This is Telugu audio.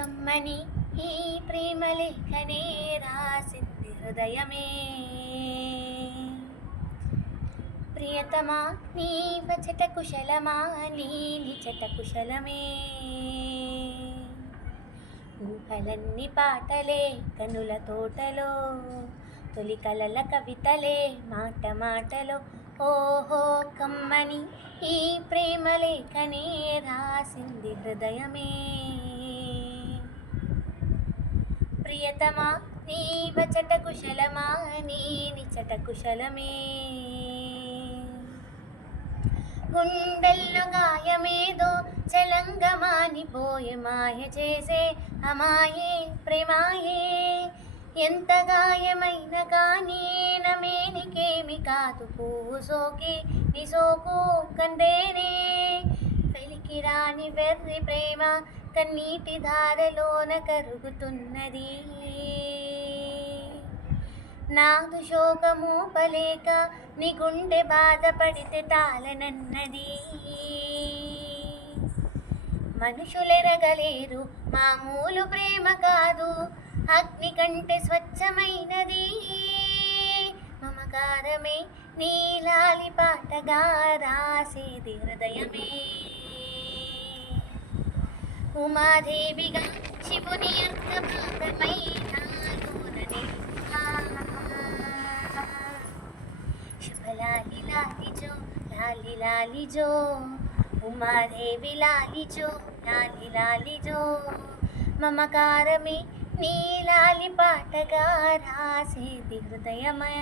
కమ్మని ఈ ప్రేమ లేఖనే రాసింది హృదయమే. ప్రియతమా నీ వచట కుశలమా, నీ నిచట కుశలమే. ఊహలన్నీ పాటలే కనుల తోటలో, తొలి కలల కవితలే మాట మాటలో. ఓహో కమ్మని ఈ ప్రేమ లేఖనే రాసింది హృదయమే. ప్రియతమా నీ వచట కుశలమా, నీ నిచట కుశలమే. గుండెల్లో గాయమేదో చలంగమానిపోయే, మాయ చేసే అమాయే ప్రేమాయే. ఎంత గాయమైన కానీ నమేనికేమి కాదు, పువ్వు సోకి నీ సోకు కందేనే. వెలికి రాని వెర్రి ప్రేమ కన్నీటి ధారలోన కరుగుతున్నది. నాదు శోకము పలేక నీ గుండె బాధపడితే తాళనన్నది. మనుషులెరగలేరు మామూలు ప్రేమ కాదు, అగ్ని కంటే స్వచ్ఛమైనది. మమకారమే నీలాలి పాటగా రాసేది హృదయమే. ఉమాదేవిగా శివుని అర్థభాగమై నాలోననే శుభలాలి లాలిజో లాలి లాలిజో, ఉమాదేవి లాలిజో లాలి లాలిజో. మమకారమే నీలాలి పాటగా రాసేది హృదయమయ.